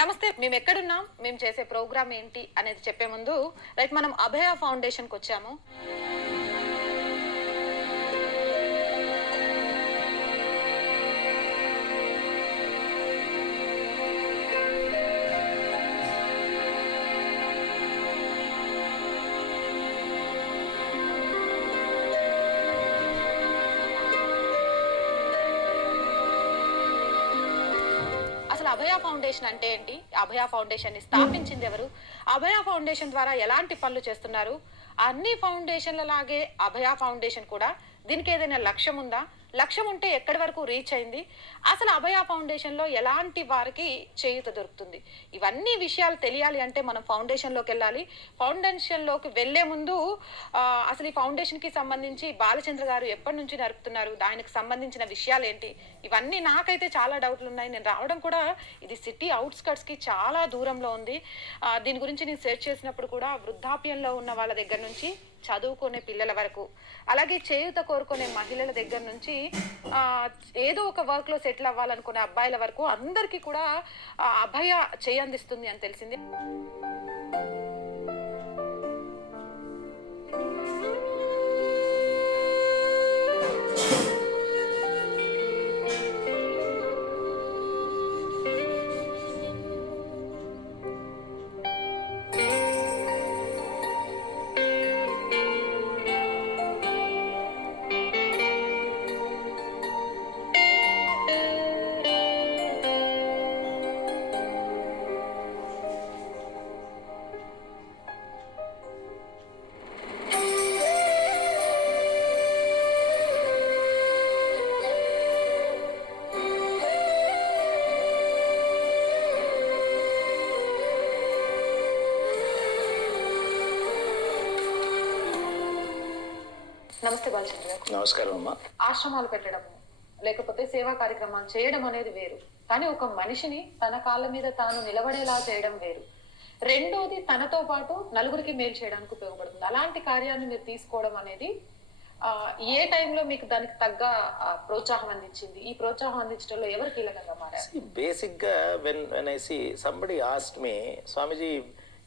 నమస్తే. మేము ఎక్కడున్నాం, మేము చేసే ప్రోగ్రామ్ ఏంటి అనేది చెప్పే ముందు మనం అభయ ఫౌండేషన్కి వచ్చాము. అసలు అభయ ఫౌండేషన్ అంటే ఏంటి, అభయ ఫౌండేషన్ ని స్థాపించింది ఎవరు, అభయ ఫౌండేషన్ ద్వారా ఎలాంటి పనులు చేస్తున్నారు, అన్ని ఫౌండేషన్ల లాగే అభయ ఫౌండేషన్ కూడా దీనికి ఏదైనా లక్ష్యం ఉందా, లక్ష్యం ఉంటే ఎక్కడి వరకు రీచ్ అయింది, అసలు అభయ ఫౌండేషన్ లో ఎలాంటి వారికి చేయూత దొరుకుతుంది, ఇవన్నీ విషయాలు తెలియాలి అంటే మనం ఫౌండేషన్ లోకి వెళ్ళాలి. ఫౌండేషన్ లోకి వెళ్లే ముందు అసలు ఈ ఫౌండేషన్ కి సంబంధించి బాలచంద్ర గారు ఎప్పటి నుంచి నడుపుతున్నారు, దానికి సంబంధించిన విషయాలు ఏంటి, ఇవన్నీ నాకైతే చాలా డౌట్లు ఉన్నాయి. నేను రావడం కూడా ఇది సిటీ అవుట్స్కట్స్ కి చాలా దూరంలో ఉంది. దీని గురించి నేను సెర్చ్ చేసినప్పుడు కూడా వృద్ధాప్యంలో ఉన్న వాళ్ళ దగ్గర నుంచి చదువుకునే పిల్లల వరకు, అలాగే చేయూత కోరుకునే మహిళల దగ్గర నుంచి ఏదో ఒక వర్క్ లో సెటిల్ అవ్వాలనుకునే అబ్బాయిల వరకు అందరికీ కూడా అభయ చేయందిస్తుంది అని తెలిసింది. నమస్తే బాలచంద్ర గారు. నమస్కారం అమ్మా. ఆశ్రమాలు పెట్టడం లేకపోతే సేవా కార్యక్రమాలు చేయడం అనేది వేరు, కానీ ఒక మనిషిని తన కాళ్ళ మీద తాను నిలబడేలా చేయడం వేరు. రెండోది తనతో పాటు నలుగురికి మేలు చేయడానికి ఉపయోగపడుతుంది. అలాంటి కార్యాన్ని మీరు తీసుకోవడం అనేది ఏ టైంలో మీకు దానికి తగ్గ ప్రోత్సాహం అందించింది, ఈ ప్రోత్సాహం అందించడంలో ఎవరు కీలకంగా మారారు? బేసిక్ గా when I see somebody asked me, Swamiji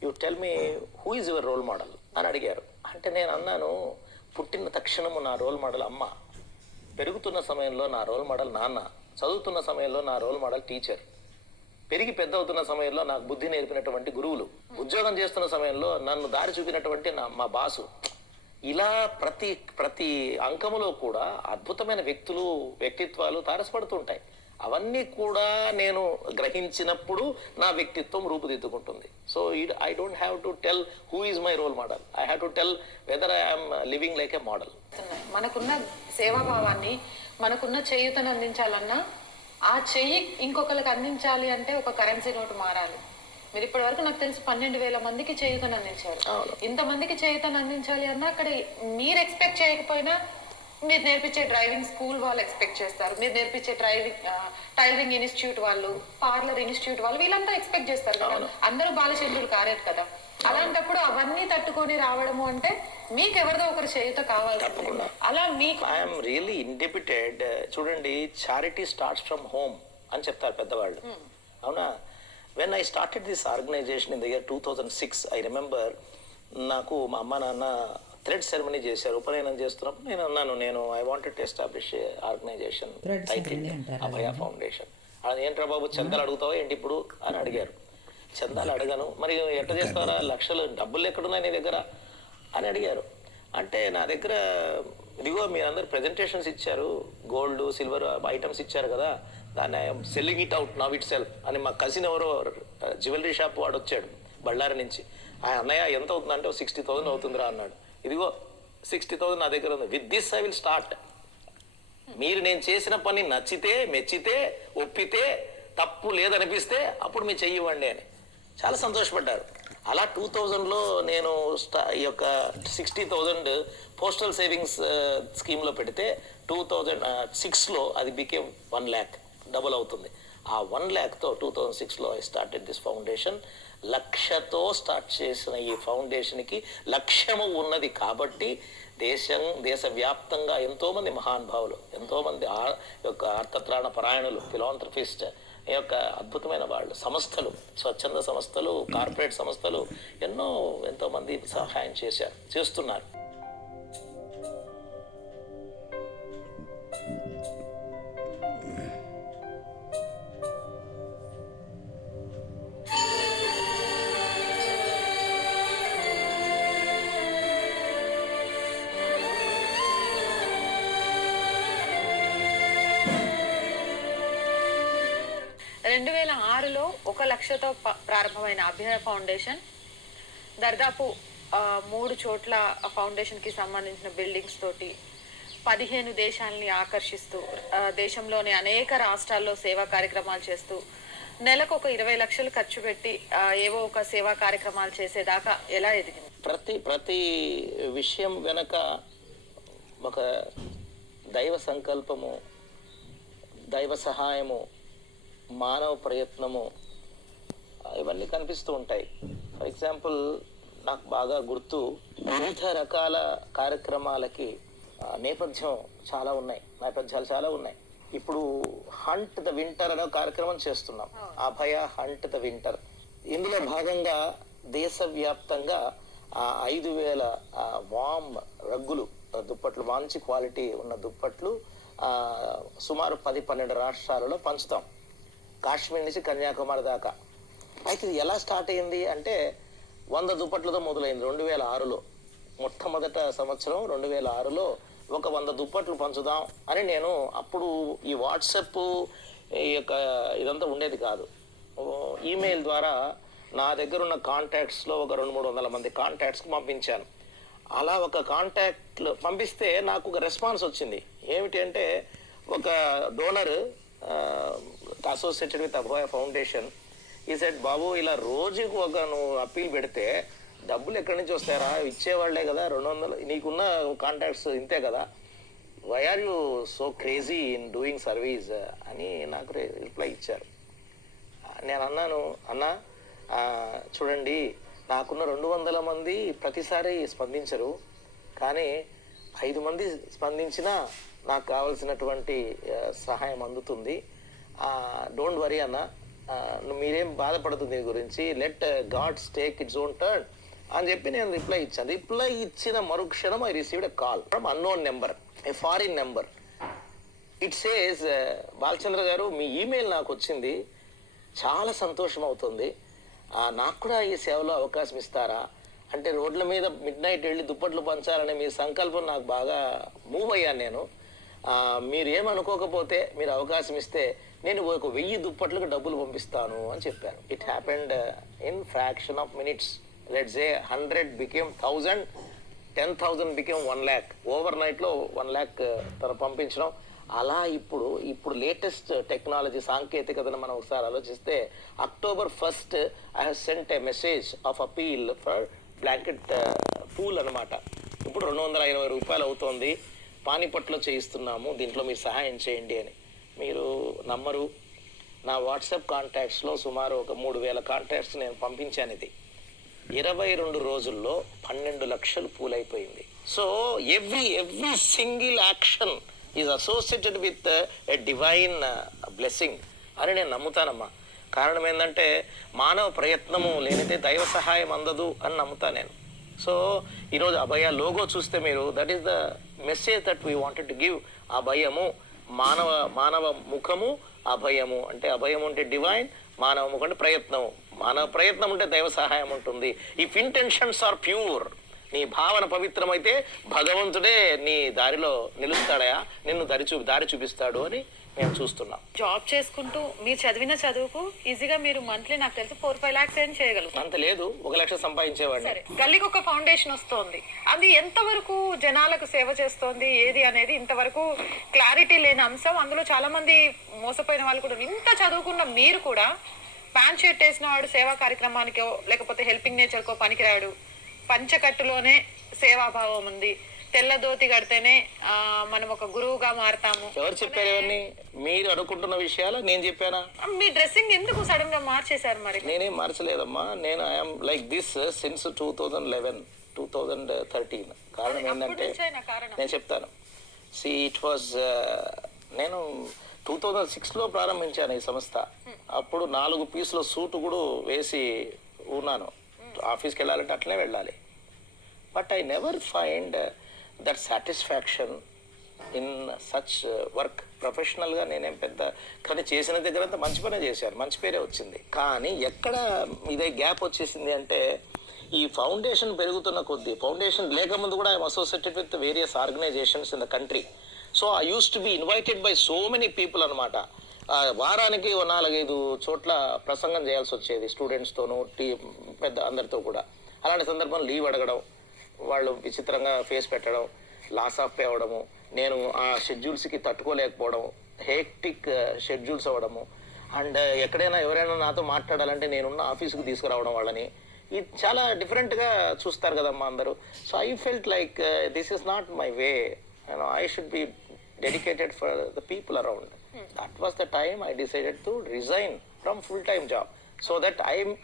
you tell me who is your role model అని అడిగారు. అంటే నేను అన్నాను, పుట్టిన తక్షణము నా రోల్ మోడల్ అమ్మ, పెరుగుతున్న సమయంలో నా రోల్ మోడల్ నాన్న, చదువుతున్న సమయంలో నా రోల్ మోడల్ టీచర్, పెరిగి పెద్ద అవుతున్న సమయంలో నాకు బుద్ధి నేర్పినటువంటి గురువులు, ఉద్యోగం చేస్తున్న సమయంలో నన్ను దారి చూపినటువంటి మా బాసు. ఇలా ప్రతి అంకములో కూడా అద్భుతమైన వ్యక్తిత్వాలు తారసపడుతుంటాయి. అవన్నీ కూడా నేను గ్రహించినప్పుడు నా వ్యక్తిత్వం రూపుదిద్దుకుంటుంది. So I don't have to tell who is my role model, I have to tell whether I'm living like a model. మనకున్న సేవాభావాన్ని, మనకున్న చేయూతను అందించాలన్నా ఆ చెయ్యి ఇంకొకరికి అందించాలి అంటే ఒక కరెన్సీ నోటు మారాలి. మీరు ఇప్పటి వరకు నాకు తెలిసి 12,000 మందికి చేయూతను అందించారు. ఇంతమందికి చేయూతను అందించాలి అన్నా అక్కడ మీరు ఎక్స్పెక్ట్ చేయకపోయినా మీరు నేర్పించే డ్రైవింగ్ స్కూల్ వాళ్ళు ఎక్స్పెక్ట్ చేస్తారు, మీరు నేర్పించే టైలరింగ్ ఇన్స్టిట్యూట్ వాళ్ళు, పార్లర్ ఇన్స్టిట్యూట్ వాళ్ళు, వీళ్ళంతా ఎక్స్పెక్ట్ చేస్తారు కదా. అందరూ బాలచంద్రుడు కాలేదు కదా. అలాంటప్పుడు అవన్నీ తట్టుకొని రావడము అంటే మీకు ఎవరిదో ఒకరు చేయూత కావాలి. అలా మీకు ఐఎమ్ రియల్లీ ఇండిపెండెంట్. చూడండి, చారిటీ స్టార్ట్స్ ఫ్రమ్ హోమ్ అని చెప్తారు పెద్దవాళ్ళు, అవునా? When I started this organization in the year 2006, I remember, నాకు మా అమ్మ నాన్న థ్రెడ్ సెరమనీ చేశారు. ఉపనయనం చేస్తున్నప్పుడు నేను అన్నాను, I wanted to establish organization Abhaya foundation. అది ఏంట్రా బాబు, చందాలు అడుగుతావా ఏంటి ఇప్పుడు అని అడిగారు. చందాలు అడగను, మరి ఎట్ట చేస్తారా, లక్షలు డబ్బులు ఎక్కడున్నాయి నీ దగ్గర అని అడిగారు. అంటే నా దగ్గర ఇదిగో మీరందరూ ప్రెజెంటేషన్స్ ఇచ్చారు, గోల్డ్ సిల్వర్ ఐటమ్స్ ఇచ్చారు కదా, దాన్ని I'm selling it out now it self అని మా కజిన్ ఎవరో జ్యువెలరీ షాప్ వాడు వచ్చాడు బళ్ళారి నుంచి. అన్నయ్య ఎంత అవుతుందంటే 60,000 అవుతుందిరా అన్నాడు. ఇదిగో 60,000 నా దగ్గర ఉంది, with this I will start. మీరు నేను చేసిన పని నచ్చితే, మెచ్చితే, ఒప్పితే, తప్పు లేదనిపిస్తే అప్పుడు మీరు చెయ్యివ్వండి అని చాలా సంతోషపడ్డారు. అలా 2000లో నేను ఈ యొక్క 60,000 పోస్టల్ సేవింగ్స్ స్కీమ్లో పెడితే 2006లో అది బికేమ్ 1 lakh, డబుల్ అవుతుంది. ఆ 1 lakh-తో 2006లో ఐ స్టార్టెడ్ దిస్ ఫౌండేషన్. లక్ష్యతో స్టార్ట్ చేసిన ఈ ఫౌండేషన్కి లక్ష్యము ఉన్నది కాబట్టి దేశవ్యాప్తంగా ఎంతోమంది మహానుభావులు, ఎంతోమంది యొక్క అర్థత్రాణ పరాయణులు, ఫిలాంథ్రఫిస్ట్, ఈ యొక్క అద్భుతమైన వాళ్ళు, సంస్థలు, స్వచ్ఛంద సంస్థలు, కార్పొరేట్ సంస్థలు ఎంతోమంది సహాయం చేస్తున్నారు. రెండు 2006లో 1 లక్షతో ప్రారంభమైన అభయ ఫౌండేషన్ దాదాపు 3 చోట్ల ఫౌండేషన్ కి సంబంధించిన బిల్డింగ్స్ తోటి 15 దేశాలని ఆకర్షిస్తూ దేశంలోని అనేక రాష్ట్రాల్లో సేవా కార్యక్రమాలు చేస్తూ నెలకు ఒక 20 లక్షలు ఖర్చు పెట్టి ఏవో ఒక సేవా కార్యక్రమాలు చేసేదాకా ఎలా ఎదిగింది? ప్రతి విషయం వెనక ఒక దైవ సంకల్పము, దైవ సహాయము, మానవ ప్రయత్నము, ఇవన్నీ కనిపిస్తూ ఉంటాయి. ఫర్ ఎగ్జాంపుల్, నాకు బాగా గుర్తు, వివిధ రకాల కార్యక్రమాలకి నేపథ్యాలు చాలా ఉన్నాయి. ఇప్పుడు హంట్ ద వింటర్ అనే కార్యక్రమం చేస్తున్నాం, అభయ హంట్ ద వింటర్. ఇందులో భాగంగా దేశవ్యాప్తంగా 5,000 వామ్ రగ్గులు, దుప్పట్లు, మంచి క్వాలిటీ ఉన్న దుప్పట్లు సుమారు 10-12 రాష్ట్రాలలో పంచుతాం, కాశ్మీర్ నుంచి కన్యాకుమారి దాకా. అయితే ఇది ఎలా స్టార్ట్ అయింది అంటే 100 దుప్పట్లతో మొదలైంది 2006లో. మొట్టమొదట సంవత్సరం 2006లో ఒక 100 దుప్పట్లు పంచుదాం అని నేను, అప్పుడు ఈ వాట్సాప్ ఈ యొక్క ఇదంతా ఉండేది కాదు, ఈమెయిల్ ద్వారా నా దగ్గర ఉన్న కాంటాక్ట్స్లో ఒక 200-300 మంది కాంటాక్ట్స్కి పంపించాను. అలా ఒక కాంటాక్ట్లు పంపిస్తే నాకు ఒక రెస్పాన్స్ వచ్చింది. ఏమిటి అంటే, ఒక donor associated with Abhaya foundation, ఈ సెడ్, బాబు ఇలా రోజుకు ఒక నువ్వు అప్పీల్ పెడితే డబ్బులు ఎక్కడి నుంచి వస్తారా, ఇచ్చేవాళ్లే కదా 200, నీకున్న కాంటాక్ట్స్ ఇంతే కదా, why are you so crazy in doing service అని నాకు రిప్లై ఇచ్చారు. నేను అన్నాను, అన్నా చూడండి, నాకున్న 200 మంది ప్రతిసారి స్పందించరు, కానీ 5 మంది స్పందించినా నాకు కావాల్సినటువంటి సహాయం అందుతుంది. డోంట్ వరీ అన్న, మీరేం బాధపడుతుంది దీని గురించి, let gods take its own turn అని చెప్పి నేను రిప్లై ఇచ్చాను. రిప్లై ఇచ్చిన మరుక్షణం I received a call from unknown number, a foreign number. It says, Balachandra గారు, మీ ఈమెయిల్ నాకు వచ్చింది, చాలా సంతోషం అవుతుంది, నాకు కూడా ఈ సేవలో అవకాశం ఇస్తారా అంటే, రోడ్ల మీద మిడ్-నైట్ వెళ్ళి దుప్పట్లు పంచాలనే మీ సంకల్పం నాకు బాగా మూవ్ అయ్యాను నేను. మీరేమనుకోకపోతే మీరు అవకాశం ఇస్తే నేను ఒక 1000 దుప్పట్లకు డబ్బులు పంపిస్తాను అని చెప్పాను. It happened in fraction of minutes. Let's say 100 became 1000, 10,000 became 1 lakh. Over నైట్లో 1 lakh తను పంపించడం. అలా ఇప్పుడు లేటెస్ట్ టెక్నాలజీ, సాంకేతికతను మనం ఒకసారి ఆలోచిస్తే, October 1st I have sent a message of appeal for blanket pool అనమాట. ఇప్పుడు 220 రూపాయలు అవుతోంది, పానిపట్లో చేయిస్తున్నాము, దీంట్లో మీరు సహాయం చేయండి అని. మీరు నమ్మరు, నా వాట్సాప్ కాంటాక్ట్స్లో సుమారు ఒక 3,000 కాంటాక్ట్స్ నేను పంపించాను. ఇది 22 రోజుల్లో 12 లక్షలు పూలైపోయింది. So every single action is associated with a divine blessing అని నేను నమ్ముతానమ్మా. కారణం ఏంటంటే, మానవ ప్రయత్నము లేనిదే దైవ సహాయం అందదు అని నమ్ముతా నేను. సో ఈరోజు అభయ లోగో చూస్తే మీరు, that is the message that we wanted to give. అభయము, మానవ ముఖము, అభయము అంటే, అభయం అంటే డివైన్, మానవ ముఖం అంటే ప్రయత్నము, మానవ ప్రయత్నం ఉంటే దైవ సహాయం ఉంటుంది. ఇఫ్ ఇంటెన్షన్స్ ఆర్ ప్యూర్, నీ భావన పవిత్రమైతే భగవంతుడే నీ దారిలో నిలుస్తాడయా, నిన్ను దారి చూపిస్తాడు అని మేము చూస్తున్నాం. జాబ్ చేసుకుంటూ మీరు చదివిన చదువుకు ఈజీగా మీరు మంత్లీ నాకు తెలిసి 4-5 lakhs ఏం చేయగలుగుతారు. అంత లేదు, 1 లక్ష సంపాదించేవాడిని. సరే, గల్లీకి ఒక ఫౌండేషన్ వస్తోంది, అది ఎంతవరకు జనాలకు సేవ చేస్తోంది ఏది అనేది ఇంతవరకు క్లారిటీ లేని అంశం. అందులో చాలా మంది మోసపోయిన వాళ్ళు కూడా. ఇంత చదువుకున్న మీరు కూడా ప్యాంట్ షర్ట్ వేసిన వాడు సేవా కార్యక్రమానికో లేకపోతే హెల్పింగ్ నేచర్కో పనికిరాడు, పంచకట్టులోనే సేవాభావం ఉంది, తెల్ల ధోతి కడితేనే మనం ఒక గురువుగా మారతాము. ఎవరు చెప్పారు ఇవన్నీ? మీరు అనుకుంటున్న విషయాలు నేను చెప్పానా? మీ డ్రెస్సింగ్ ఎందుకు సడన్ గా మార్చేశారు మరి? నేనేం మార్చలేదమ్మా. నేను ఐఎమ్ లైక్ దిస్ సిన్స్ 2011 2013. కారణం ఏంటంటే నేను చెప్తాను. ఇట్ వాజ్ నేను 2006లో ప్రారంభించాను ఈ సంస్థ. అప్పుడు 4 పీసుల సూటు కూడా వేసి ఉన్నాను. ఆఫీస్కి వెళ్ళాలంటే అట్లనే వెళ్ళాలి. But I never find that satisfaction in such work. ప్రొఫెషనల్గా నేనేం పెద్ద, కానీ చేసిన దగ్గర అంతా మంచి పనే చేశాను, మంచి పేరే వచ్చింది. కానీ ఎక్కడ ఇదే గ్యాప్ వచ్చేసింది అంటే, ఈ ఫౌండేషన్ పెరుగుతున్న కొద్దీ, ఫౌండేషన్ లేకముందు కూడా I'm associated with various organizations in the country. So I use to be invited by so many people అనమాట. వారానికి 4-5 చోట్ల ప్రసంగం చేయాల్సి వచ్చేది, స్టూడెంట్స్తోనూ పెద్ద అందరితో కూడా. అలాంటి సందర్భం లీవ్ అడగడం, వాళ్ళు విచిత్రంగా ఫేస్ పెట్టడం, లాస్ ఆఫ్ పే అవ్వడము, నేను ఆ షెడ్యూల్స్కి తట్టుకోలేకపోవడం, హేక్టిక్ షెడ్యూల్స్ అవ్వడము, అండ్ ఎక్కడైనా ఎవరైనా నాతో మాట్లాడాలంటే నేనున్న ఆఫీస్కి తీసుకురావడం వాళ్ళని. ఇది చాలా డిఫరెంట్గా చూస్తారు కదమ్మా అందరూ. So I felt like this is not my way. I should be dedicated for the people around. That was the time I decided to resign from full-time job so that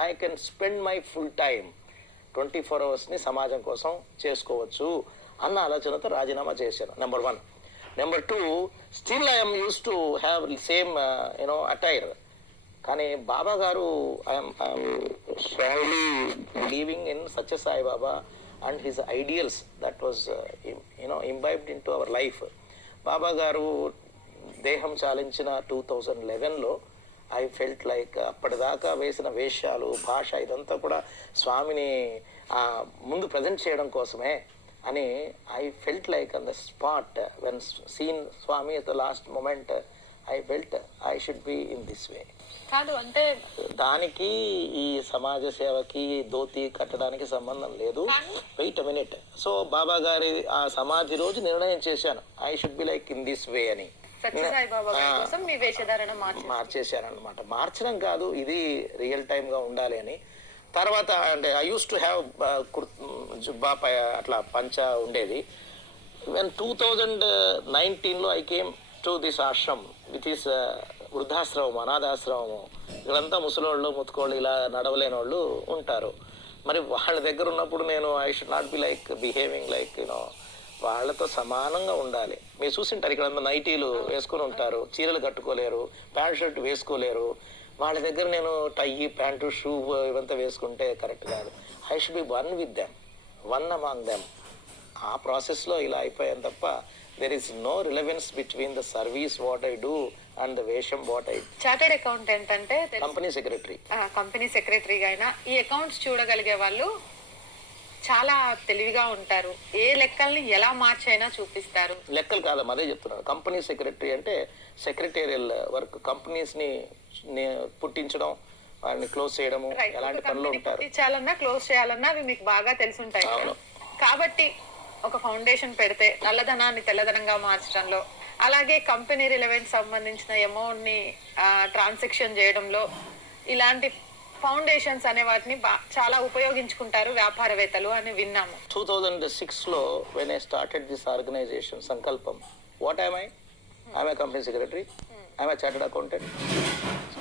I can spend my full time 24 hours ని సమాజం కోసం చేసుకోవచ్చు అన్న ఆలోచనతో రాజీనామా చేశాను. Number 1. Number 2, still I'm use to have same attire. కానీ Baba garu, I'm strongly believing in Sathya Sai and his ideals that was imbibed into our life. Baba garu దేహం చాలించిన 2011లో ఐ ఫెల్ట్ లైక్ అప్పటిదాకా వేసిన వేషాలు, భాష, ఇదంతా కూడా స్వామిని ముందు ప్రజెంట్ చేయడం కోసమే అని I felt like on the spot when seen Swami at the last moment. I felt I should be in this way. కాదు అంటే దానికి ఈ సమాజ సేవకి ధోతి కట్టడానికి సంబంధం లేదు. Wait a minute. So Baba గారి ఆ సమాధి రోజు నిర్ణయం చేశాను, I should be like in this way అని. మార్చేశాను అనమాట. మార్చడం కాదు, ఇది రియల్ టైమ్ గా ఉండాలి అని. తర్వాత అంటే ఐ యూస్ టు హ్యావ్ జుబ్బా అట్లా పంచ ఉండేది. వెన్ 2019లో I came to this ashram with is వృద్ధాశ్రమం, అనాథాశ్రమము. ఇక్కడంతా ముసలోళ్ళు, ముతుకోళ్ళు, ఇలా నడవలేని వాళ్ళు ఉంటారు. మరి వాళ్ళ దగ్గర ఉన్నప్పుడు నేను I should not be like behaving like వాళ్ళతో సమానంగా ఉండాలి. మీరు చూసింటారు ఇక్కడంతా నైటీలు వేసుకొని ఉంటారు, చీరలు కట్టుకోలేరు, ప్యాంట్ షర్ట్ వేసుకోలేరు. వాళ్ళ దగ్గర నేను టై, ప్యాంటు, షూ ఇవంతా వేసుకుంటే కరెక్ట్ కాదు. I should B one with them, one among them. ఆ ప్రాసెస్లో ఇలా అయిపోయాను తప్ప there is no relevance between the service what I do and the వేషం what I do. Chartered accountant అంటే కంపెనీ సెక్రటరీ. కంపెనీ సెక్రటరీగా అయినా ఈ అకౌంట్స్ చూడగలిగే వాళ్ళు చాలా తెలివిగా ఉంటారు. ఏ లెక్కల్ని ఎలా మార్చైనా చూపిస్తారు. లెక్కలు కాదమ్మా, అదే చెప్తున్నాను. కంపెనీ సెక్రటరీ అంటే సెక్రటేరియల్ వర్క్, కంపెనీస్ ని పుట్టించడం, వాటిని క్లోజ్ చేయడము, ఎలాంటి పనులు ఉంటారు. పుట్టించాలన్నా క్లోజ్ చేయాలన్నా అవి మీకు బాగా తెలుసుంటాయి. కాబట్టి ఒక ఫౌండేషన్ పెడితే నల్లధనాన్ని తెల్లధనంగా మార్చడంలో, అలాగే కంపెనీ రిలవెంట్ సంబంధించిన అమౌంట్ ని ట్రాన్సాక్షన్ చేయడంలో, ఇలాంటి ఫౌండేషన్స్ అనే వాటిని చాలా ఉపయోగించుకుంటారు వ్యాపారవేత్తలు అని విన్నాము. 2006లో when I started this organization సంకల్పం, what am I? I'm a company secretary, I'm a chartered accountant,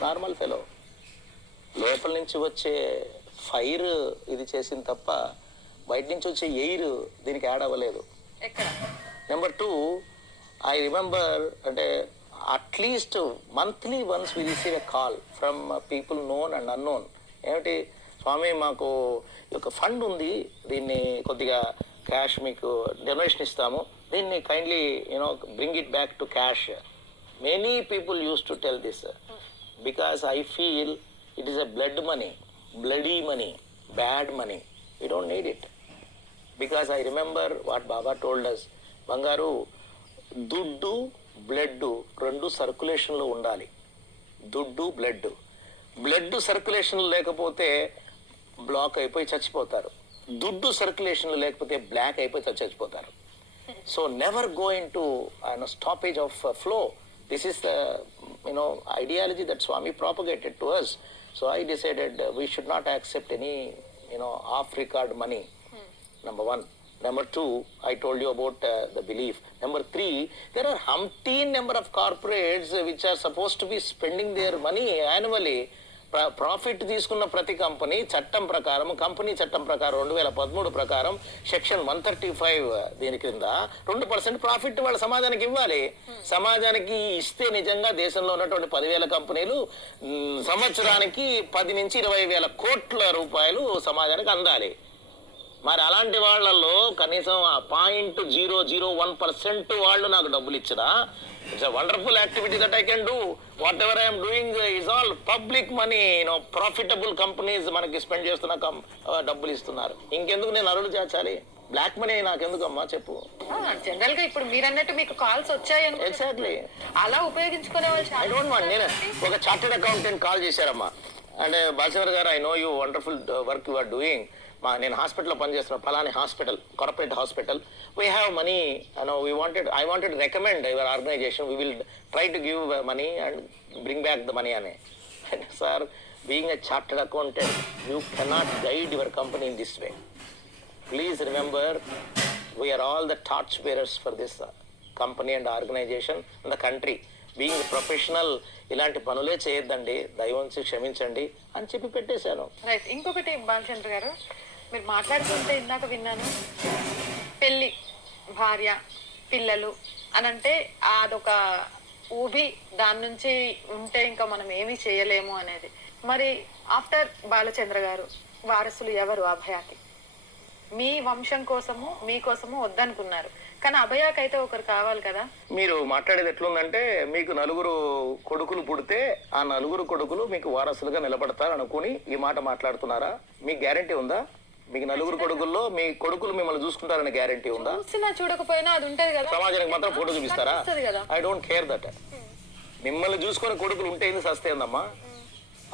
normal fellow. లోపల నుంచి వచ్చే ఫైర్ ఇది చేసింది తప్ప బయట నుంచి వచ్చే ఎయిర్ దీనికి యాడ్ అవ్వలేదు. నెంబర్ 2, ఐ రిమెంబర్ అంటే at least monthly once we receive a call from people known and unknown. ఏమిటి స్వామి, మాకు ఒక ఫండ్ ఉంది, దీన్ని కొద్దిగా క్యాష్ మీకు డొనేషన్ ఇస్తాము, దీన్ని kindly bring it back to cash. Many people use to tell this because I feel it is a blood money, bloody money, bad money. You don't need it. Because I remember what Baba told us, బంగారు, దుడ్డు blood రెండు సర్క్యులేషన్లో ఉండాలి. దుడ్డు blood circulation లేకపోతే black అయిపోయి చచ్చిపోతారు, దుడ్డు circulation లేకపోతే బ్లాక్ అయిపోయి చచ్చిపోతారు. So never go in to stoppage of flow. This is the ideology that Swami propagated to us. So I decided we should not accept any off record money. Number 1. Number two, I told you about the belief. Number three, there are umpteen number of corporates which are supposed to be spending their money annually. Profit తీసుకున్న ప్రతి company చట్టం ప్రకారం, company చట్టం ప్రకారం 2013 ప్రకారం section 135 దీని క్రింద 2% profit వాళ్ళ సమాజానికి ఇవ్వాలి. సమాజానికి ఇస్తే నిజంగా దేశంలో ఉన్నటువంటి 10,000 కంపెనీలు సంవత్సరానికి 10 నుంచి 20,000 కోట్ల రూపాయలు సమాజానికి అందాలి. మరి అలాంటి వాళ్ళల్లో కనీసం 0.001% వాళ్ళు నాకు డబ్బులు ఇచ్చినా it's a wonderful activity that I can do. What ever I'm doing is all public money. Profitable companies మనకి స్పెండ్ చేస్తున్న డబ్బులు ఇస్తున్నారు. ఇంకెందుకు నేను అరులు చేర్చాలి? బ్లాక్ మనీ నాకెందుకమ్మా చెప్పు. జనరల్ గా ఇప్పుడు మీరు అన్నట్టు మీకు కాల్స్ వచ్చాయి ఎగ్జాక్ట్లీ అలా ఉపయోగించుకునే ఐ డోంట్ వాంట్. నేను ఒక చార్టెడ్ అకౌంటెంట్ కాల్ చేశారమ్మా, అంటే Balachandra garu, I know you wonderful work you are doing. నేను హాస్పిటల్లో పనిచేస్తున్నా, ఫలాని hospital, corporate hospital. We have money, I wanted recommend your organization, we will try to give money and bring back the money అని. Sir, being a chartered accountant, you cannot guide your company in this way. Please remember, we're all the torch bearers for this company and organization and the country. Being professional ఇలాంటి పనులే చేయొద్దండి, దయవంచి క్షమించండి అని చెప్పి పెట్టేశాను. Right. ఇంకొకటి బాలచంద్ర గారు, మీరు మాట్లాడుతుంటే ఇందాక విన్నాను, పెళ్ళి, భార్య, పిల్లలు అని అంటే అదొక ఊబి, దాని నుంచి ఉంటే ఇంకా మనం ఏమీ చేయలేము అనేది. మరి ఆఫ్టర్ బాలచంద్ర గారు వారసులు ఎవరు అభయాకి? మీ వంశం కోసము, మీకోసము వద్దనుకున్నారు, కానీ అభయాకైతే ఒకరు కావాలి కదా. మీరు మాట్లాడేది ఎట్లుందంటే, మీకు 9 కొడుకులు పుడితే ఆ 9 కొడుకులు మీకు వారసులుగా నిలబడతారు అనుకుని ఈ మాట మాట్లాడుతున్నారా? మీకు గ్యారంటీ ఉందా? మీకు 9 కొడుకుల్లో మీ కొడుకులు మిమ్మల్ని చూసుకుంటారనే గ్యారంటీ ఉందా? చూసినా చూడకపోయినా అది ఉంటది కదా. సమాజానికి మాత్రం ఫోటో చూపిస్తారా? I don't care that. మిమ్మల్ని చూసుకునే కొడుకులు ఉంటే ఏంది సస్తేందమ్మా?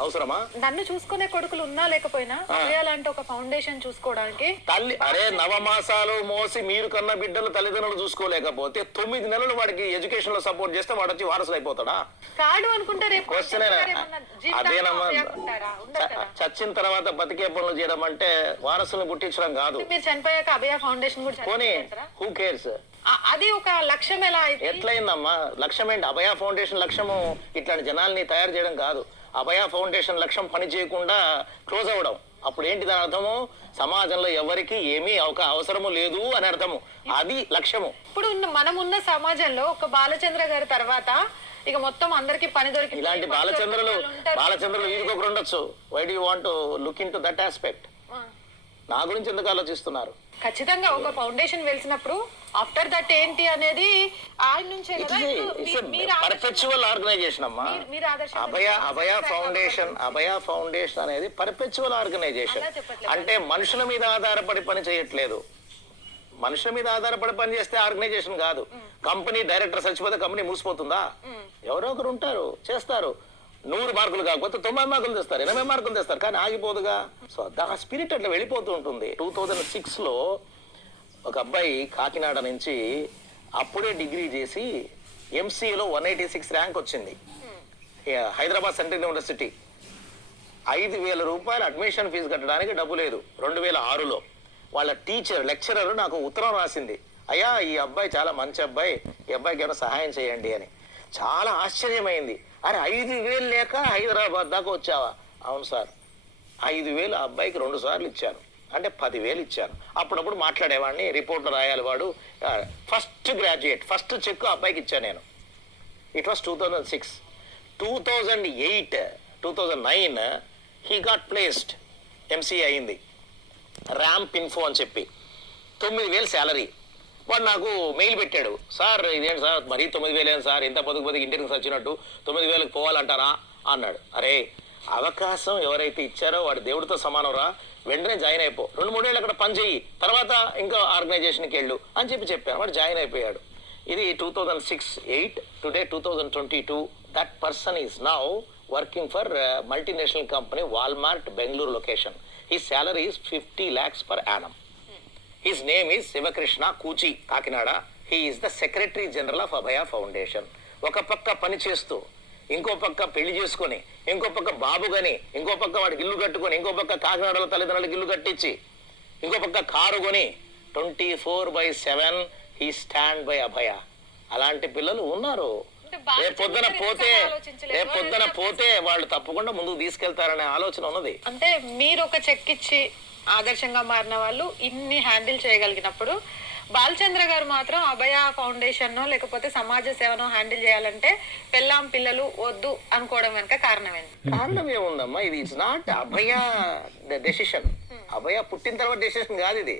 అవసరమా? నన్ను చూసుకునే కొడుకులు ఉన్నా లేకపోయినా అలాంటి ఒక ఫౌండేషన్ చూసుకోవడానికి తల్లి, అరే నవమాసాలు మోసి మీరు కన్న బిడ్డలు తల్లిదండ్రులు చూసుకోలేకపోతే 9 నెలలు వాడికి ఎడ్యుకేషన్ లో సపోర్ట్ చేస్తే వాడు వచ్చి వారసులు అయిపోతాడా? కాడు అనుకుంటే రేపు క్వశ్చన్ అదేనమ్మా. చచ్చిన తర్వాత బతికే పనులు చేయడం అంటే వారసులను పుట్టించడం కాదు. మీరు చనిపోయాక అభయ ఫౌండేషన్ పోనీ, హూ కేర్స్? అది ఒక లక్ష్యం. ఎలా ఎట్లయిందమ్మా? లక్ష్యం ఏంటి? అభయ ఫౌండేషన్ లక్ష్యము ఇట్లాంటి జనాల్ని తయారు చేయడం కాదు. అభయ ఫౌండేషన్ లక్ష్యం పని చేయకుండా క్లోజ్ అవ్వడం. అప్పుడు ఏంటి దాని అర్థము? సమాజంలో ఎవరికి ఏమీ అవసరము లేదు అని అర్థము. అది లక్ష్యము. ఇప్పుడు మనం ఉన్న సమాజంలో ఒక బాలచంద్ర గారి తర్వాత ఇక మొత్తం అందరికి పని దొరికి ఇలాంటి బాలచంద్రులు వీధికొకరు ఉండొచ్చు. Why do you want to look into that aspect? నా గురించి ఎందుకు ఆలోచిస్తున్నారు? ఖచ్చితంగా ఒక ఫౌండేషన్ వెలిసినప్పుడు ఆఫ్టర్ దట్ ఏంటి అనేది ఆయన నుంచే కదా. పర్పెచువల్ ఆర్గనైజేషన్ అమ్మా. అభయ ఫౌండేషన్ అనేది పర్పెచువల్ ఆర్గనైజేషన్. అంటే మనుషుల మీద ఆధారపడి పని చేయట్లేదు. మనుషుల మీద ఆధారపడి పని చేస్తే ఆర్గనైజేషన్ కాదు. కంపెనీ డైరెక్టర్ చచ్చిపోతే కంపెనీ మూసిపోతుందా? ఎవరో ఒకరు ఉంటారు, చేస్తారు. 100 మార్కులు కాకపోతే 90 మార్కులు తెస్తారు, 80 మార్కులు తెస్తారు, కానీ ఆగిపోదుగా. సో ఆ స్పిరిట్ అట్లా వెళ్ళిపోతూ ఉంటుంది. 2006లో ఒక అబ్బాయి కాకినాడ నుంచి అప్పుడే డిగ్రీ చేసి ఎంసీఏలో 186 ర్యాంక్ వచ్చింది. Hyderabad central university. 5,000 రూపాయలు అడ్మిషన్ ఫీజు కట్టడానికి డబ్బు లేదు. 2006లో వాళ్ళ లెక్చరర్ నాకు ఉత్తరం రాసింది, అయ్యా ఈ అబ్బాయి చాలా మంచి అబ్బాయి, ఈ అబ్బాయికి ఏమైనా సహాయం చేయండి అని. చాలా ఆశ్చర్యమైంది. అరే 5,000 లేక హైదరాబాద్ దాకా వచ్చావా? అవును సార్, 5,000 ఆ అబ్బాయికి 2 సార్లు ఇచ్చాను, అంటే 10,000 ఇచ్చాను. అప్పుడప్పుడు మాట్లాడేవాడిని, రిపోర్ట్లు రాయాలి వాడు. ఫస్ట్ గ్రాడ్యుయేట్, ఫస్ట్ చెక్ ఆ అబ్బాయికి ఇచ్చాను నేను. It was 2006. 2008, 2009 he got placed. MCA అయింది. ర్యాంప్ ఇన్ఫో అని చెప్పి 9,000 శాలరీ. వాడు నాకు మెయిల్ పెట్టాడు, సార్ ఇదేంటి సార్ మరీ 9,000 ఏంటి సార్, ఇంత పొదుగు ఇంటికి వచ్చినట్టు 9,000కి పోవాలంటారా అన్నాడు. అరే అవకాశం ఎవరైతే ఇచ్చారో వాడు దేవుడితో సమానం రా, వెంటనే జాయిన్ అయిపో, 2-3 ఏళ్ళు అక్కడ పని చెయ్యి, తర్వాత ఇంకా ఆర్గనైజేషన్కి వెళ్ళు అని చెప్పాను. వాడు జాయిన్ అయిపోయాడు. ఇది 2006-8. Today 2022. That person is now working for multinational company Walmart Bengaluru location. His salary is 50 lakhs per annum. His name is Sivakrishna Kuchi, Kakinada. He is the Secretary General of Abhaya Foundation. ఒక పక్క పని చేస్తూ, ఇంకో పక్క పెళ్లి చేసుకొని, ఇంకో పక్క బాబుగని, ఇంకో పక్క వాడికి ఇల్లు కట్టుకొని, ఇంకో పక్క కాకినాడలో తల్లిదండ్రులకి ఇల్లు కట్టించి, ఇంకో పక్క కారు కొని, 24/7 హీ స్టాండ్ బై అభయ. అలాంటి పిల్లలు ఉన్నారు. రేపొద్దున పోతే వాళ్ళు తప్పకుండా ముందుకు తీసుకెళ్తారనే ఆలోచన ఉన్నది. అంటే మీరు ఒక చెక్ ఇచ్చి ఆదర్శంగా మారిన వాళ్ళు ఇన్ని హ్యాండిల్ చేయగలిగినప్పుడు బాలచంద్ర గారు మాత్రం అభయ ఫౌండేషన్ లేకపోతే సమాజ సేవను హ్యాండిల్ చేయాలంటే పెళ్ళాం పిల్లలు వద్దు అనుకోవడం వెనక కారణం ఏంటి? కారణం ఏముందమ్మా, ఇది ఇట్స్ నాట్ అభయ డెసిషన్. అభయ పుట్టిన తర్వాత డెసిషన్ కాదు ఇది.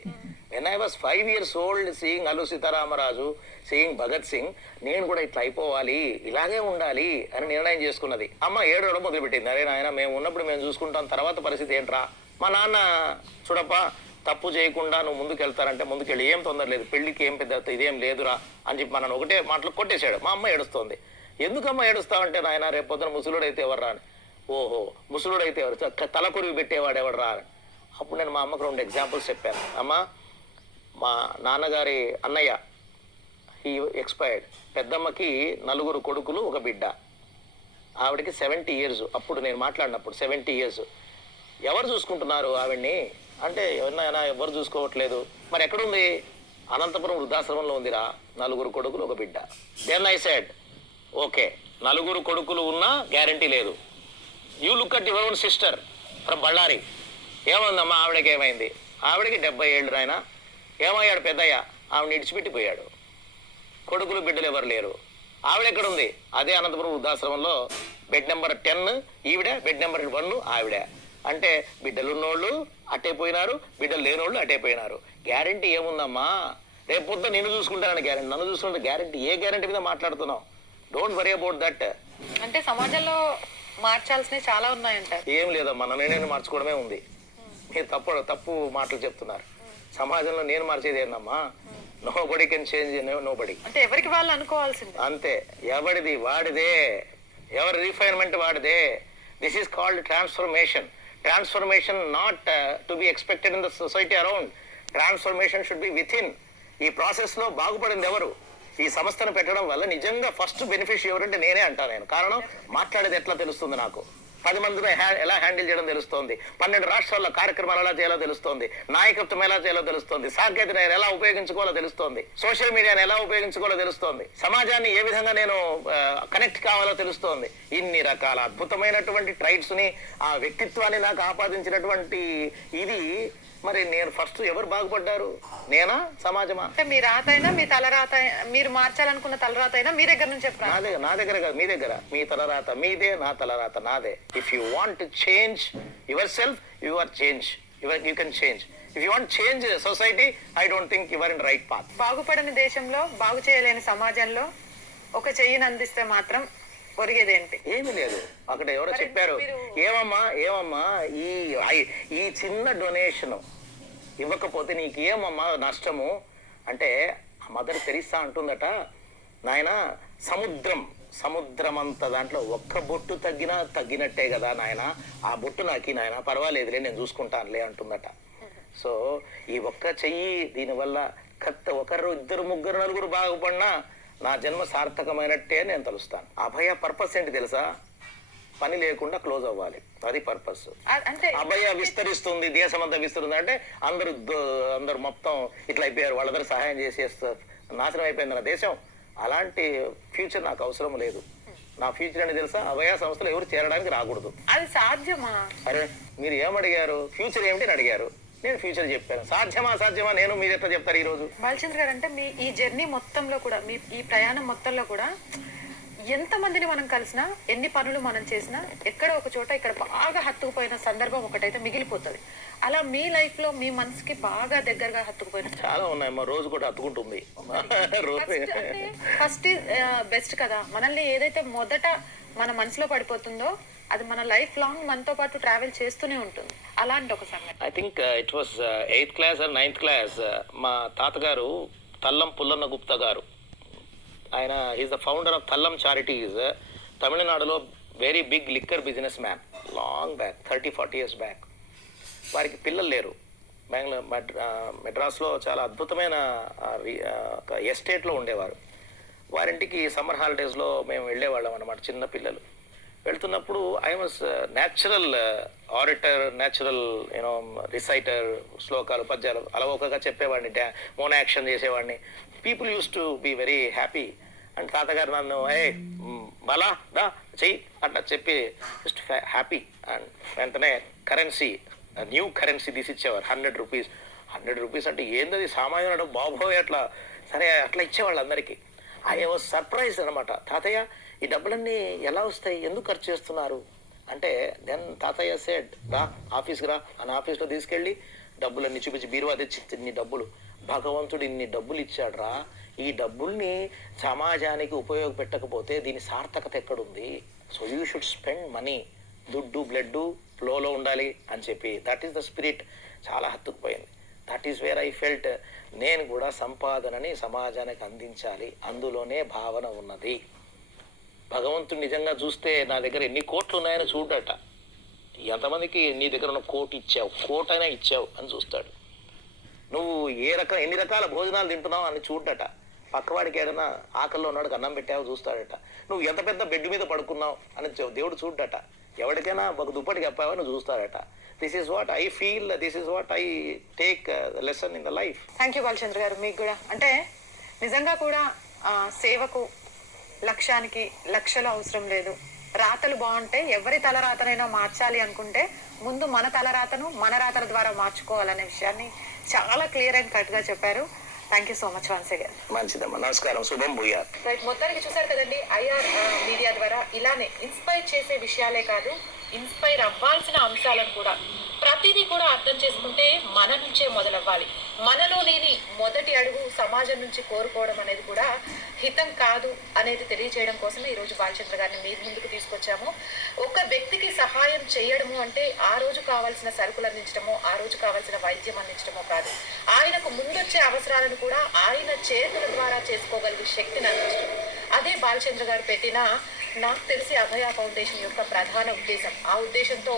When I was 5 years old, seeing Allu Sitaramaraju, seeing Bhagat Singh, నేను కూడా ఇట్లా అయిపోవాలి, ఇలాగే ఉండాలి అని నిర్ణయం చేసుకున్నది. అమ్మ ఏడవడం మొదలుపెట్టింది. అరే నాయన, మేము ఉన్నప్పుడు మేము చూసుకుంటాం, తర్వాత పరిస్థితి ఏంట్రా. మా నాన్న చూడప్పా, తప్పు చేయకుండా నువ్వు ముందుకు వెళ్తారంటే ముందుకెళ్ళి, ఏం తొందర లేదు, పెళ్లికి ఏం పెద్ద ఇదేం లేదురా అని చెప్పి మనల్ని ఒకటే మాటలు కొట్టేశాడు. మా అమ్మ ఏడుస్తోంది. ఎందుకమ్మా ఏడుస్తావంటే, నాయన రేపొద్దున ముసలుడైతే ఎవర్రా అని. ఓహో, ముసలుడైతే ఎవరు, తలకొరివి పెట్టేవాడు ఎవడరా అని. అప్పుడు నేను మా అమ్మకు 2 ఎగ్జాంపుల్స్ చెప్పాను. అమ్మ, మా నాన్నగారి అన్నయ్య హీ ఎక్స్పైర్డ్. పెద్దమ్మకి 4 కొడుకులు, 1 బిడ్డ. ఆవిడకి 70 years. అప్పుడు నేను మాట్లాడినప్పుడు 70 years. ఎవరు చూసుకుంటున్నారు ఆవిడ్ని అంటే, ఎవరినైనా ఎవరు చూసుకోవట్లేదు. మరి ఎక్కడుంది? అనంతపురం వృద్ధాశ్రమంలో ఉందిరా. 4 కొడుకులు, 1 బిడ్డ. దెన్ ఐ సెడ్, ఓకే, 4 కొడుకులు ఉన్నా గ్యారంటీ లేదు. You look at your own sister from Bellary. ఏమైందమ్మా ఆవిడకి? ఏమైంది? ఆవిడకి 70 ఏళ్ళు నాయన. ఏమయ్యాడు పెద్దయ్య? ఆవిడ ఇడిచిపెట్టిపోయాడు. కొడుకులు బిడ్డలు ఎవరు లేరు. ఆవిడ ఎక్కడుంది? అదే అనంతపురం వృద్ధాశ్రమంలో. బెడ్ నెంబర్ 10 ఈవిడ, బెడ్ నెంబర్ 1 ఆవిడ. అంటే బిడ్డలు ఉన్నోళ్ళు అట్టయిపోయినారు, బిడ్డలు లేనోళ్ళు అట్టయిపోయినారు. గ్యారంటీ ఏముందమ్మా? రేపు పొద్దున నిన్ను చూసుకుంటానని గ్యారంటీ, నన్ను చూసుకుంటే గ్యారంటీ? ఏ గ్యారంటీ మీద మాట్లాడుతున్నావు? Don't worry about that. అంటే సమాజంలో మార్చాల్సినవి చాలా ఉన్నాయంటారు. ఏం లేదమ్మా, నేను మార్చుకోవడమే ఉంది. మీరు తప్పు మాటలు చెప్తున్నారు. సమాజంలో నేను మార్చేది ఏందమ్మా? Nobody can change nobody. అంటే ఎవరికి వాళ్ళు అనుకోవాల్సింది అంతే. ఎవడిది వాడిదే, ఎవరి రిఫైన్మెంట్ వాడిదే. This is called transformation. Transformation not to be expected in the society around. Transformation should be within. ఈ ప్రాసెస్ లో బాగుపడింది ఎవరు? ఈ సంస్థను పెట్టడం వల్ల నిజంగా ఫస్ట్ బెనిఫిషియరీ ఎవరంటే నేనే అంటాను నేను. కారణం, మాట్లాడేది ఎట్లా తెలుస్తుంది నాకు, 10 మందిని ఎలా హ్యాండిల్ చేయడం తెలుస్తోంది, 12 రాష్ట్రాల్లో కార్యక్రమాలు ఎలా చేయాలో తెలుస్తోంది, నాయకత్వం ఎలా చేయాలో తెలుస్తోంది, సాంకేతికత ఎలా ఉపయోగించుకోవాలో తెలుస్తోంది, సోషల్ మీడియాని ఎలా ఉపయోగించుకోవాలో తెలుస్తోంది, సమాజాన్ని ఏ విధంగా నేను కనెక్ట్ కావాలో తెలుస్తోంది. ఇన్ని రకాల అద్భుతమైనటువంటి ట్రైట్స్ ని, ఆ వ్యక్తిత్వాన్ని నాకు ఆపాదించినటువంటి ఇది. మరి నేను ఫస్ట్ ఎవరు బాగుపడ్డారు? నేనా, సమాజమా? అంటే మీ రాత అయినా, మీ తలరాత, మీరు మార్చాలనుకున్న తలరాత అయినా మీ దగ్గర నుంచి నా దగ్గర కాదు, మీ దగ్గర. మీ తలరాత మీదే, నా తలరాత నాదే. If you want to change yourself, you are change, you can change. If you want change society, I don't think you are in right path. బాగుపడని దేశంలో, బాగు చేయలేని సమాజంలో ఒక చెయ్యిని అందిస్తే మాత్రం ఒరిగేదేంటి? ఏమీ లేదు. అక్కడ ఎవరో చెప్పారు, ఏమమ్మా ఈ చిన్న డొనేషన్ ఇవ్వకపోతే నీకు ఏమమ్మా నష్టము అంటే, మదర్ తెరిసా అంటుందట, నాయన సముద్రం అంత దాంట్లో ఒక్క బొట్టు తగ్గినట్టే కదా నాయన, ఆ బొట్టు నాకి నాయన, పర్వాలేదులే నేను చూసుకుంటానులే అంటుందట. సో ఈ ఒక్క చెయ్యి, దీనివల్ల ఒకరు, 2, 3, 4 బాగుపడినా నా జన్మ సార్థకమైనట్టే నేను తలుస్తాను. అభయ పర్పస్ ఏంటి తెలుసా? పని లేకుండా క్లోజ్ అవ్వాలి, అది పర్పస్. అభయ విస్తరిస్తుంది, దేశం అంతా విస్తరిస్తుంది అంటే అందరూ మొత్తం ఇట్లా అయిపోయారు, వాళ్ళందరూ సహాయం చేసేస్తారు, నాశనం అయిపోయింది నా దేశం. అలాంటి ఫ్యూచర్ నాకు అవసరం లేదు. నా ఫ్యూచర్ అని తెలుసా? అభయ సంస్థలో ఎవరు చేరడానికి రాకూడదు. అది సాధ్యమా? అరే మీరు ఏమడిగారు? ఫ్యూచర్ ఏమిటి అని అడిగారు. నేను ఫ్యూచర్ చెప్పాను. సాధ్యమా నేను, మీరు ఎట్లా చెప్తారు ఈ రోజు? బాలచంద్ర గారు, అంటే మీ ఈ జర్నీ మొత్తంలో కూడా, మీ ఈ ప్రయాణం మొత్తంలో కూడా ఎంత మందిని మనం కలిసినా, ఎన్ని పనులు మనం చేసినా, ఎక్కడ ఒక చోట ఇక్కడ బాగా హత్తుకుపోయిన సందర్భం ఒకటైతే మిగిలిపోతుంది. అలా మీ లైఫ్ లో మీ మనసుకి బాగా దగ్గరగా హత్తుకుపోయిన చాలా ఉన్నాయమ్మా. రోజు కూడా హత్తుకుంటుంది. ఫస్ట్ బెస్ట్ కదా. మనల్ని ఏదైతే మొదట మన మనసులో పడిపోతుందో అది మన లైఫ్ లాంగ్ మనతో పాటు ట్రావెల్ చేస్తూనే ఉంటుంది. అలాంటి ఒక సంగతి. I think it was 8th class or 9th class. మా తాతగారు తల్లం పుల్లన్న గుప్తా గారు, ఆయన is the founder of Thallam charities. తమిళనాడులో very big liquor businessman, long back, 30-40 years back. వారికి పిల్లలు లేరు. మెడ్రాస్లో చాలా అద్భుతమైన ఎస్టేట్లో ఉండేవారు. వారింటికి సమ్మర్ హాలిడేస్లో మేము వెళ్ళేవాళ్ళం అన్నమాట, చిన్న పిల్లలు. వెళ్తున్నప్పుడు I was natural auditor, natural you know reciter, శ్లోకాలు, పద్యాలు అలవోకగా చెప్పేవాడిని, మోనాక్షన్ చేసేవాడిని. People use to be very happy. And తాతగారు నన్ను బలా దా చెయ్యి అట్లా చెప్పి జస్ట్ హ్యాపీ. అండ్ వెంటనే కరెన్సీ, న్యూ కరెన్సీ తీసిచ్చేవారు, 100 రూపీస్. 100 రూపీస్ అంటే ఏంటది సామాన్యుడు బాబోయ్ అట్లా. సరే అట్లా ఇచ్చేవాళ్ళు అందరికీ. ఐ వాజ్ సర్ప్రైజ్ అనమాట. తాతయ్య ఈ డబ్బులన్నీ ఎలా వస్తాయి, ఎందుకు ఖర్చు చేస్తున్నారు అంటే, దెన్ తాతయ్య సెడ్ రా ఆఫీస్కి రా అని ఆఫీస్లో తీసుకెళ్ళి డబ్బులన్నీ చూపించి బీరువా తెచ్చి ఇన్ని డబ్బులు, భగవంతుడు ఇన్ని డబ్బులు ఇచ్చాడు రా, ఈ డబ్బుల్ని సమాజానికి ఉపయోగపెట్టకపోతే దీని సార్థకత ఎక్కడుంది, so you should spend money, దుడ్డు బ్లడ్ ఫ్లోలో ఉండాలి అని చెప్పి. That is the spirit. చాలా హత్తుకుపోయింది. That is where I felt నేను కూడా సంపాదనని సమాజానికి అందించాలి, అందులోనే భావన ఉన్నది. భగవంతుడు నిజంగా చూస్తే నా దగ్గర ఎన్ని కోట్లు ఉన్నాయని చూడట. ఎంతమందికి నీ దగ్గర ఉన్న కోటి ఇచ్చావు, కోటైనా ఇచ్చావు అని చూస్తాడు. నువ్వు ఎన్ని రకాల భోజనాలు తింటున్నావు అని చూడట. పక్కవాడికి ఏదైనా ఆకల్లో ఉన్నాడు అన్నం పెట్టావు చూస్తాడట. నువ్వు ఎంత పెద్ద బెడ్ మీద పడుకున్నావు అని దేవుడు చూడట. ఎవరికైనా ఒక దుప్పటి కప్పావా నువ్వు చూస్తాడట. This is what I feel, this is what I take lesson in the life. Thank you Balachandra garu. మీకు కూడా అంటే నిజంగా కూడా సేవకు లక్ష్యానికి లక్షలు అవసరం లేదు. రాతలు బాగుంటే ఎవరి తలరాతనైనా మార్చాలి అనుకుంటే ముందు మన తలరాతను మన రాతల ద్వారా మార్చుకోవాలనే విషయాన్ని చాలా క్లియర్ అండ్ కట్ గా చెప్పారు. Thank you so much once again. మంచిదమ్మా, నమస్కారం, శుభం భూయాత్. రైట్, మొత్తానికి చూసారు కదండి, ఐఆర్ మీడియా ద్వారా ఇలానే ఇన్స్పైర్ చేసే విషయాలే కాదు, ఇన్స్పైర్ అవ్వాల్సిన అంశాలను కూడా ప్రతిదీ కూడా అర్థం చేసుకుంటే మన నుంచే మొదలవ్వాలి. మనలో లేని మొదటి అడుగు సమాజం నుంచి కోరుకోవడం అనేది కూడా హితం కాదు అనేది తెలియజేయడం కోసమే ఈరోజు బాలచంద్ర గారిని మీ ముందుకు తీసుకొచ్చాము. ఒక వ్యక్తికి సహాయం చేయడము అంటే ఆ రోజు కావాల్సిన సరుకులు అందించడమో, ఆ రోజు కావాల్సిన వైద్యం అందించడమో కాదు, ఆయనకు ముందొచ్చే అవసరాలను కూడా ఆయన చేతుల ద్వారా చేసుకోగలిగే శక్తిని అందించడం. అదే బాలచంద్ర గారు పెట్టిన నాకు తెలిసి అభయ ఫౌండేషన్ యొక్క ప్రధాన ఉద్దేశం. ఆ ఉద్దేశంతో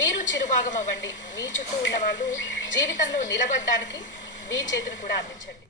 మీరు చిరుభాగం అవ్వండి. మీ చుట్టూ ఉన్న వాళ్ళు జీవితంలో నిలబడడానికి మీ చేతిని కూడా అందించండి.